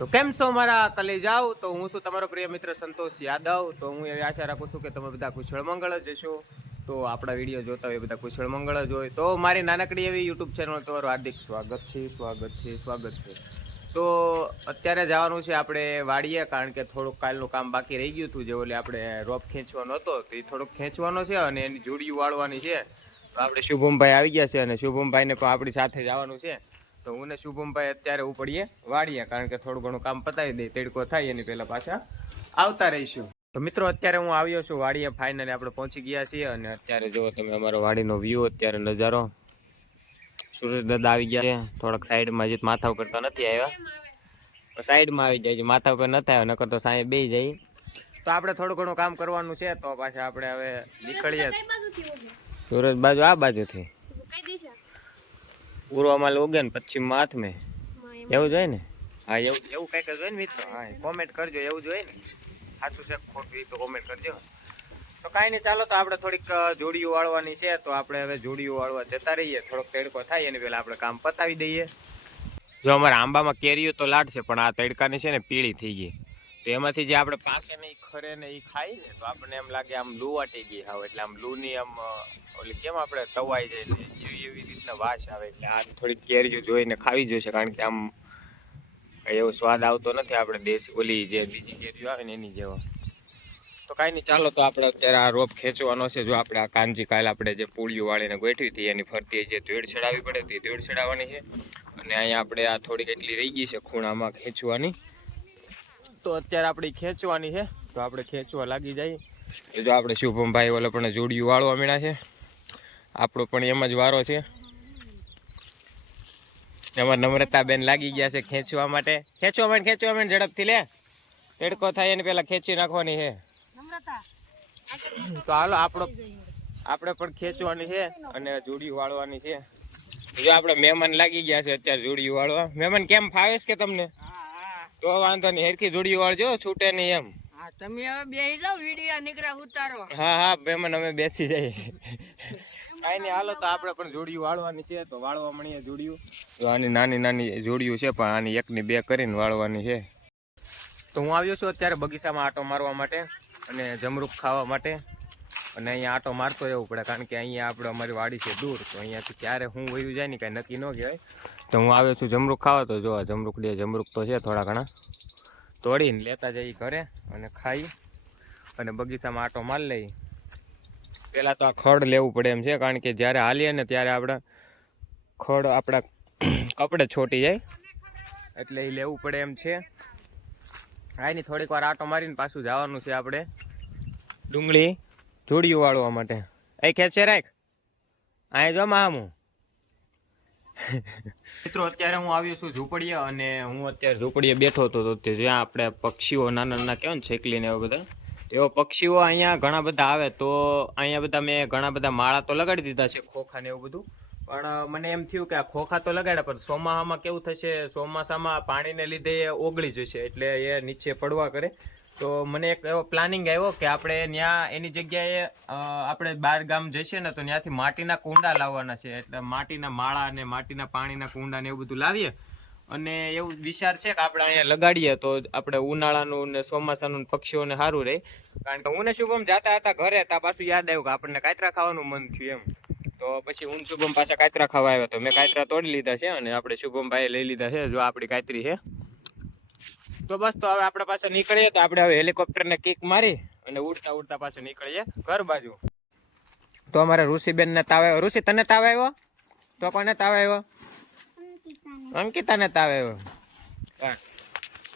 તો કેમ છો મારા કલેજાઓ? તો હું છું તમારો પ્રિય મિત્ર સંતોષ યાદવ. તો હું એવી આશા રાખું છું કે તમે બધા કુશળ મંગળ જ હશો. તો આપણા વિડીયો જોતા હોય બધા કુશળ મંગળ જ હોય. તો મારી નાનકડી એવી યુટ્યુબ ચેનલ તમારું હાર્દિક સ્વાગત છે. તો અત્યારે જવાનું છે આપણે વાડીએ, કારણ કે થોડુંક કાલનું કામ બાકી રહી ગયું હતું. જે ઓલે આપણે રોપ ખેંચવાનો હતો તો એ થોડોક ખેંચવાનો છે અને એની જોડીયું વાળવાની છે. તો આપણે શુભમભાઈ આવી ગયા છે અને શુભમભાઈને પણ આપણી સાથે જવાનું છે. તો હું ને શુભમભાઈ અત્યારે ઉપડીએ વાડીએ, કારણ કે થોડું ઘણું કામ પતાવી દઈએ, તડકો થાય એની પહેલા પાછા આવતા રહીશું. તો મિત્રો અત્યારે હું આવ્યો છું વાડીએ, ફાઇનલી આપણે પહોંચી ગયા છીએ. અને અત્યારે જો તમે અમારો વાડીનો વ્યૂ, અત્યારે નજારો. સુરેશ દાદા આવી ગયા છે, થોડાક સાઈડમાં હજી માથા ઉપર તો નથી આવ્યા, સાઈડમાં આવી જાય છે, માથા ઉપર નથી આવ્યા, નકર તો સાંજે બે જાય. તો આપણે થોડું ઘણું કામ કરવાનું છે. તો પાછા આપણે હવે નીકળીએ. સુરત બાજુ આ બાજુથી પૂર્વમાં ઉગે ને પશ્ચિમમાં હાથમે, એવું જ હોય ને? હા, એવું કંઈક જ હોય ને મિત્રો. હા, કોમેન્ટ કરજો, એવું જ હોય ને? સાચું છે ખોટું એ તો કોમેન્ટ કરજો. તો કાંઈ નહીં, ચાલો તો આપણે થોડીક જોડીઓ વાળવાની છે. તો આપણે હવે જોડીઓ વાળવા જતા રહીએ. થોડોક તડકો થાય એની પહેલાં આપણે કામ પતાવી દઈએ. જો અમારા આંબામાં કેરીઓ તો લાડશે, પણ આ તડકાની છે ને પીળી થઈ ગઈ. તો એમાંથી જે આપણે પાકે ને એ ખરે ને એ ખાઈ ને, તો આપણને એમ લાગે આમ લૂ વાટી ગઈ હાવ. એટલે આમ લૂની આમ ઓલી કેમ આપણે તવાઈ જાય ને એવી રીતના વાસ આવે. એટલે આ થોડીક કેરીઓ જોઈને ખાવી જોઈશે, કારણ કે આમ એવો સ્વાદ આવતો નથી આપણે દેશી ઓલી જે બીજી કેરીઓ આવે ને એની જેવો. તો કાંઈ નહીં, ચાલો તો આપણે અત્યારે આ રોપ ખેંચવાનો છે. જો આપણે આ કાંજી કાલ આપણે જે પૂળીઓ વાળીને ગોઠવી હતી એની ફરતી જે ધૂળ ચડાવવી પડે તે ધૂળ ચડાવવાની છે. અને અહીંયા આપણે આ થોડીક એટલી રહી ગઈ છે ખૂણામાં ખેંચવાની, તો અત્યારે આપણે ખેંચવાની છે. તો આપણે ખેંચવા લાગી જઈએ. જો આપણે શુભમભાઈ ઓલો પણ જોડિયું વાળવા મીણા છે, આપણો પણ એમ જ વારો છે. એમાં નમ્રતાબેન લાગી ગયા છે ખેંચવા માટે. ખેંચવા માંડ ઝડપથી લે, તડકો થાય એને પેલા ખેંચી નાખવાની છે. તો હાલો આપણે પણ ખેંચવાની છે અને જોડિયું વાળવાની છે. જો આપણે મહેમાન લાગી ગયા છે અત્યારે જોડિયું વાળવા. મહેમાન કેમ ફાવેશ કે તમને? તો વાંધો નહીં, હેરખી જોડિયું વાળજો, છૂટે નહીં એમ. તમે હવે બેસી જાઓ, વિડિયો નીકળે ઉતારો. હા મહેમાન અમે બેસી જઈએ. કાંઈ નહીં, હાલો તો આપણે પણ જોડિયું વાળવાની છે. તો વાળવા મળીએ જોડિયું. તો આની નાની જોડિયું છે, પણ આની એકની બે કરીને વાળવાની છે. તો હું આવ્યો છું અત્યારે બગીચામાં આટો મારવા માટે અને જમરૂખ ખાવા માટે. અને અહીંયા આટો મારતો રહેવું પડે, કારણ કે અહીંયા આપણે અમારી વાડી છે દૂર. તો અહીંયાથી ક્યારે હું વયું જાય ને કાંઈ નક્કી ન કહેવાય. તો હું આવ્યો છું જમરૂખ ખાવા. તો જો જમરૂખ તો છે થોડા ઘણા, તોડીને લેતા જઈ ઘરે અને ખાઈ અને બગીચામાં આટો મારી લઈ. પહેલાં તો આ ખડ લેવું પડે એમ છે, કારણ કે જ્યારે હાલીએ ને ત્યારે આપણે ખડ આપણા કપડે છોટી જાય, એટલે એ લેવું પડે એમ છે. આની થોડીક વાર આટો મારીને પાછું જવાનું છે આપણે ડુંગળી જોડિયું વાળવા માટે. એ ખેંચે રાખ, અહીં જો મામું. મિત્રો અત્યારે હું આવ્યો છું ઝૂંપડીએ, અને હું અત્યારે ઝૂંપડીએ બેઠો હતો. તો જ્યાં આપણે પક્ષીઓ નાના કહેવાય ને છેકલીને એવા બધા, એવા પક્ષીઓ અહીંયા ઘણા બધા આવે. તો અહીંયા બધા મેં ઘણા બધા માળા તો લગાડી દીધા છે, ખોખા ને એવું બધું. પણ મને એમ થયું કે આ ખોખા તો લગાડ્યા, પણ ચોમાસામાં કેવું થશે, ચોમાસામાં પાણીને લીધે એ ઓગળી જશે, એટલે એ નીચે પડવા કરે. તો મને એક એવો પ્લાનિંગ આવ્યો કે આપણે ત્યાં એની જગ્યાએ આપણે બહાર ગામ જઈશે ને, તો ત્યાંથી માટીના કુંડા લાવવાના છે. એટલે માટીના માળા અને માટીના પાણીના કુંડા ને એવું બધું લાવીએ. અને એવું વિચાર છે કે આપણે અહીંયા લગાડીએ તો આપણે ઉનાળાનું ને ચોમાસાનું પક્ષીઓને સારું રહે. કારણ કે હું ને શુભમ જતા હતા ઘરે, ત્યાં પાછું યાદ આવ્યું કે આપણને કાતરા ખાવાનું મન થયું એમ. તો પછી હું શુભમ પાછા કાતરા ખાવા આવ્યો. તો મેં કાતરા તોડી લીધા છે અને આપણે શુભમભાઈએ લઈ લીધા છે. જો આપણી કાતરી છે. તો બસ, તો હવે આપણે પાછા નીકળીએ. તો આપણે હવે હેલિકોપ્ટરને કિક મારી અને ઉડતા પાછા નીકળીએ ઘર બાજુ. તો અમારે ઋષિબેનને તાવ આવ્યો. ઋષિ, તને તાવ આવ્યો? તો કોને તાવ આવ્યો? અંકિતાને તાવ આવ્યો.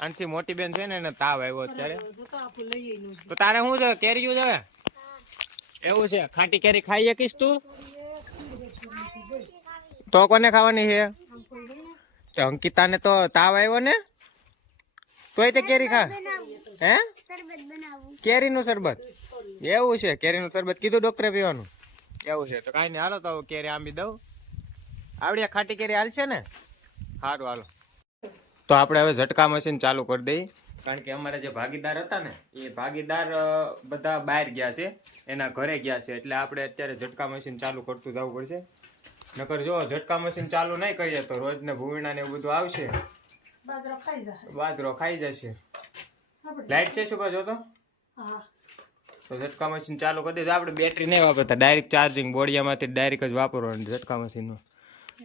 આનાથી મોટી બેન છે ને એને તાવ આવ્યો અત્યારે. તો તારે શું છે, કેરીઓ છે? એવું છે? ખાટી કેરી ખાઈ શકીશ તું? તો કોને ખાવાની છે? અંકિતાને તો તાવ આવ્યો ને, તોય તે કેરી ખા. હે, કેરીનું શરબત? એવું છે, કેરીનું શરબત કીધું ડોક્ટરે પીવાનું. એવું છે, તો કાંઈ નહીં, હાલો તો કેરી આંબી દઉં. આવડી ખાટી કેરી હાલ છે ને? સારું, હાલો. તો આપણે હવે ઝટકા મશીન ચાલુ કરી દઈએ, કારણ કે અમારા જે ભાગીદાર હતા ને એ ભાગીદાર બધા બહાર ગયા છે, એના ઘરે ગયા છે. એટલે આપણે અત્યારે ઝટકા મશીન ચાલુ કરતું જવું પડશે. નકર જો ઝટકા મશીન ચાલુ નહીં કરીએ તો રોજને ભૂવીણા ને એવું બધું આવશે. બાજરો ખાઈ જાય. બાજરો ખાઈ જશે. આપણે લાઈટ છે શું જો તો હા તો ઝટકા મશીન ચાલુ કરી દીધું. આપણે બેટરી નહીં વાપરતા, ડાયરેક્ટ ચાર્જિંગ બોડિયામાંથી ડાયરેક્ટ જ વાપરવાનું ઝટકા મશીનનું.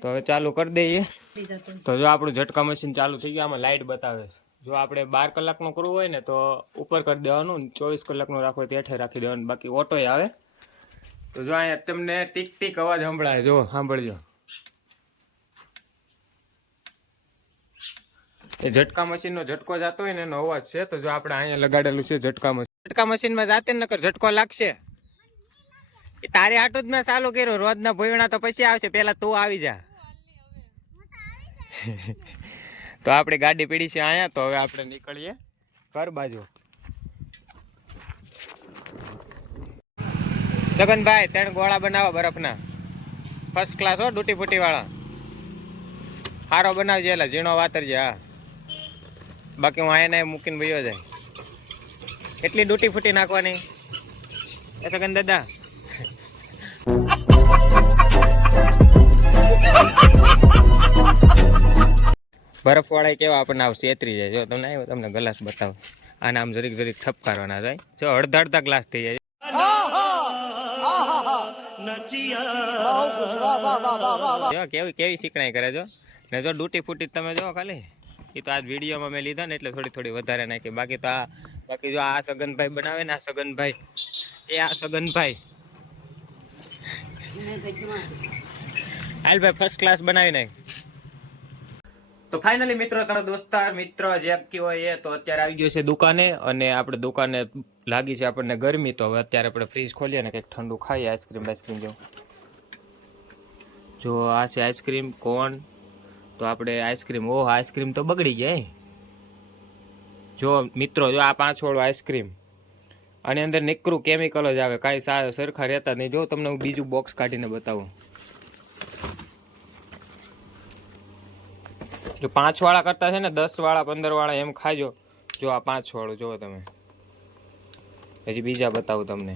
તો હવે ચાલુ કરી દઈએ. થઈ જતો. તો જો આપણું ઝટકા મશીન ચાલુ થઈ ગયું. આમાં લાઇટ બતાવે છે. જો આપણે 12 કલાકનું કરવું હોય ને તો ઉપર કરી દેવાનું, 24 કલાકનું રાખવું હોય તો હેઠે રાખી દેવાનું, બાકી ઓટોય આવે. તો જો અહીંયા તમને ટીક ટીક અવાજ સંભળાય, જો સાંભળજો. એ ઝટકા મશીનનો ઝટકો જતો હોય ને એનો અવાજ છે. તો જો આપણે અહીંયા લગાડેલું છે ઝટકા મશીન. ઝટકા મશીનમાં જાતે નકર ઝટકો લાગશે. એ તારે આટું જ મેં ચાલુ કર્યું. રોજના ભોયણા તો પછી આવશે, પેલા તું આવી જા. તો આપણી ગાડી પડી છે અહીંયા. તો હવે આપણે નીકળીએ ઘર બાજુ. જગનભાઈ 3 ગોળા બનાવો બરફના, ફર્સ્ટ ક્લાસ હો, ડૂટી ફૂટી વાળા. સારો બનાવજે, એલા ઝીણો વાતરજે. હા, બાકી હું અહીંયા મૂકીને વયો જાય. એટલી ડૂટી ફૂટી નાખવાની એ સગન દાદા. બરફ વાળા કેવા આપણને આવ છેતરી જાય. જો તમને આવ્યો તમને ગ્લાસ બતાવો. આને આમ જરીક જરીક ઠપકારવાના જાય. જો અડધા અડધા ગ્લાસ થઈ જાય. જો કેવી કેવી શીખણાઈ કરે જો ને. જો ડૂટી ફૂટી તમે જો ખાલી. એ તો આજ વિડીયોમાં મેં લીધા ને એટલે થોડી થોડી વધારે નાખી. બાકી તો બાકી જો આ સગનભાઈ બનાવે ને, આ સગનભાઈ આ સગનભાઈ હાલ ભાઈ ફર્સ્ટ ક્લાસ બનાવી નાખ. તો ફાઇનલી મિત્રો, તમારો દોસ્તાર મિત્ર જે હોય એ તો અત્યારે આવી ગયો છે દુકાને. અને આપણે દુકાને લાગી છે આપણને ગરમી. તો હવે અત્યારે આપણે ફ્રીજ ખોલીએ ને કંઈક ઠંડુ ખાઈએ. આઈસ્ક્રીમ જો આ છે આઈસ્ક્રીમ કોણ. તો આપણે આઈસ્ક્રીમ, ઓહ આઈસ્ક્રીમ તો બગડી ગયા. જો મિત્રો, જો આ 5 વાળું આઈસ્ક્રીમ, આની અંદર નીકળું કેમિકલ જ આવે, કાંઈ સારા સરખા રહેતા નહીં. જો તમને હું બીજું બોક્સ કાઢીને બતાવું. જો 5 વાળા કરતા છે ને 10 વાળા 15 વાળા એમ ખાજો. જો આ 5 વાળું જુઓ તમે. હજી બીજા બતાવું તમને.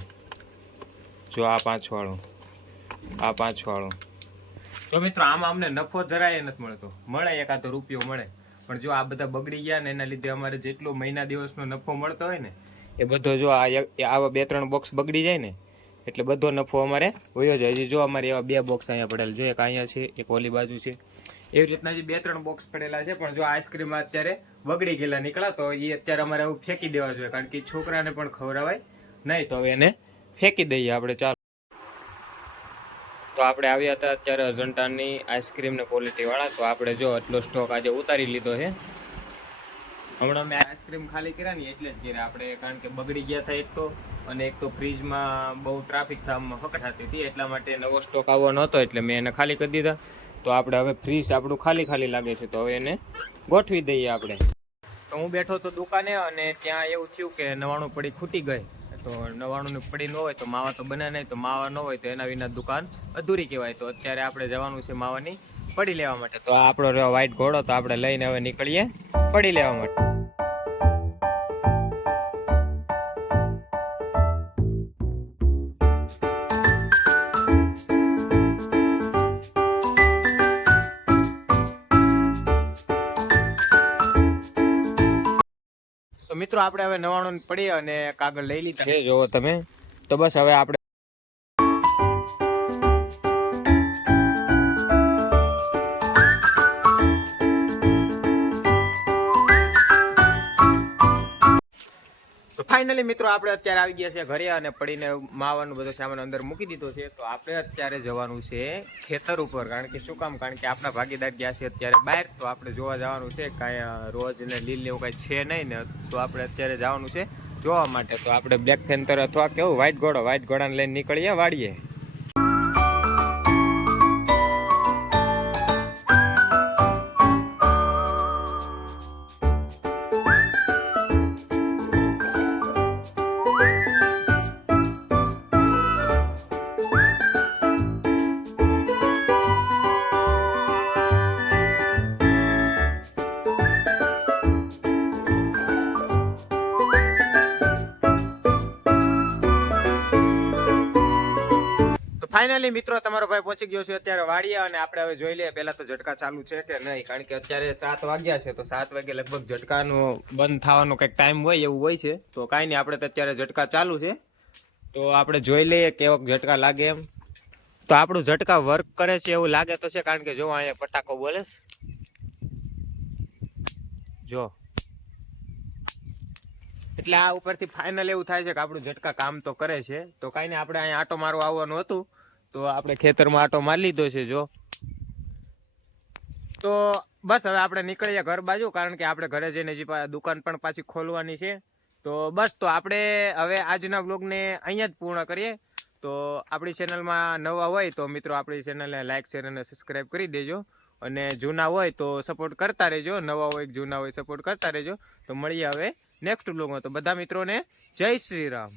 જો આ 5 વાળું, આ 5 વાળું. તો મિત્રો, આમાં અમને નફો જરાય નથી મળતો. મળે એકાદો રૂપિયો મળે, પણ જો આ બધા બગડી ગયા ને એના લીધે અમારે જેટલો મહિના દિવસનો નફો મળતો હોય ને એ બધો જો આવા 2-3 બોક્સ બગડી જાય ને એટલે બધો નફો અમારે વયો જાય. હજી જો અમારે એવા 2 બોક્સ અહીંયા પડેલા, જો એક અહીંયા છે, એક ઓલી બાજુ છે. એવી રીતના જે 2-3 બોક્સ પડેલા છે. પણ જો આઈસ્ક્રીમ અત્યારે બગડી ગયેલા નીકળ્યા તો એ અત્યારે અમારે એવું ફેંકી દેવા જોઈએ, કારણ કે છોકરાને પણ ખવડાવાય નહીં. તો હવે એને ફેંકી દઈએ આપણે. ચાલો, તો આપણે આવ્યા હતા અત્યારે અજંટાની આઈસ્ક્રીમ ને ક્વોલિટી વાળા. તો આપણે જો એટલો સ્ટોક આજે ઉતારી લીધો છે. હમણાં મેં આઈસ્ક્રીમ ખાલી કર્યા ને એટલે જ કર્યા આપણે, કારણ કે બગડી ગયા હતા એક તો, અને એક તો ફ્રીજમાં બહુ ટ્રાફિક હકડાતી હતી એટલા માટે નવો સ્ટોક આવવો નહોતો એટલે મેં એને ખાલી કરી દીધા. તો આપણે હવે ફ્રીજ આપણું ખાલી ખાલી લાગે છે. તો હવે એને ગોઠવી દઈએ આપણે. તો હું બેઠો તો દુકાને અને ત્યાં એવું થયું કે 99 પડી ખૂટી ગઈ. તો 99 પડી ન હોય તો માવા તો બને નહીં. તો માવા ન હોય તો એના વિના દુકાન અધૂરી કહેવાય. તો અત્યારે આપણે જવાનું છે માવાની પડી લેવા માટે. તો આપણો રહ્યો વ્હાઈટ ઘોડો, તો આપણે લઈને હવે નીકળીએ પડી લેવા માટે. તો મિત્રો, આપણે હવે 99 પડી અને કાગળ લઈ લીધા છે જોવો તમે. તો બસ હવે આપણે ફાઇનલી મિત્રો, આપણે અત્યારે આવી ગયા છે ઘરે અને પડીને માવાનું બધો સામાન અંદર મૂકી દીધો છે. તો આપણે અત્યારે જવાનું છે ખેતર ઉપર. કારણ કે શું કામ? કારણ કે આપણા ભાગીદાર ગયા છે અત્યારે બહાર. તો આપણે જોવા જવાનું છે. કાંઈ રોજ ને લીલ એવું કાંઈ છે નહીં ને, તો આપણે અત્યારે જવાનું છે જોવા માટે. તો આપણે બ્લેક પેન્થર અથવા કેવું વ્હાઈટ ઘોડાને લઈને નીકળીએ વાડીએ. ફાઇનલી મિત્રો તમારો ભાઈ પહોંચી ગયો છે અત્યારે વાડીએ અને આપણે હવે જોઈ લઈએ પહેલા તો ઝટકા ચાલુ છે કે નહીં, કારણ કે અત્યારે 7 વાગ્યા છે તો 7 વાગે લગભગ ઝટકાનું બંધ થવાનો કંઈક ટાઈમ હોય એવું હોય છે. તો કાંઈ નહીં, આપણે તો અત્યારે ઝટકા ચાલુ છે તો આપણે જોઈ લઈએ કેવો ઝટકા લાગે એમ. તો આપણું ઝટકા વર્ક કરે છે એવું લાગે તો છે, કારણ કે જો અહીંયા પટાકો બોલે છે જો, એટલે આ ઉપરથી ફાઇનલ એવું થાય છે કે આપણું ઝટકા કામ તો કરે છે. તો કાંઈ નહીં, આપણે અહીંયા આટો મારવા આવવાનું હતું તો આપણે ખેતરમાં આટો મારી લીધો છે જો. તો બસ હવે આપણે નીકળીએ ઘર બાજુ, કારણ કે આપણે ઘરે જઈને હજી દુકાન પણ પાછી ખોલવાની છે. તો બસ, તો આપણે હવે આજના વ્લોગને અહીંયા જ પૂર્ણ કરીએ. તો આપણી ચેનલમાં નવા હોય તો મિત્રો આપણી ચેનલને લાઇક શેર અને સબસ્ક્રાઈબ કરી દેજો, અને જૂના હોય તો સપોર્ટ કરતા રહેજો, નવા હોય જૂના હોય સપોર્ટ કરતા રહેજો. તો મળીએ હવે નેક્સ્ટ વ્લોગમાં. તો બધા મિત્રોને જય શ્રી રામ.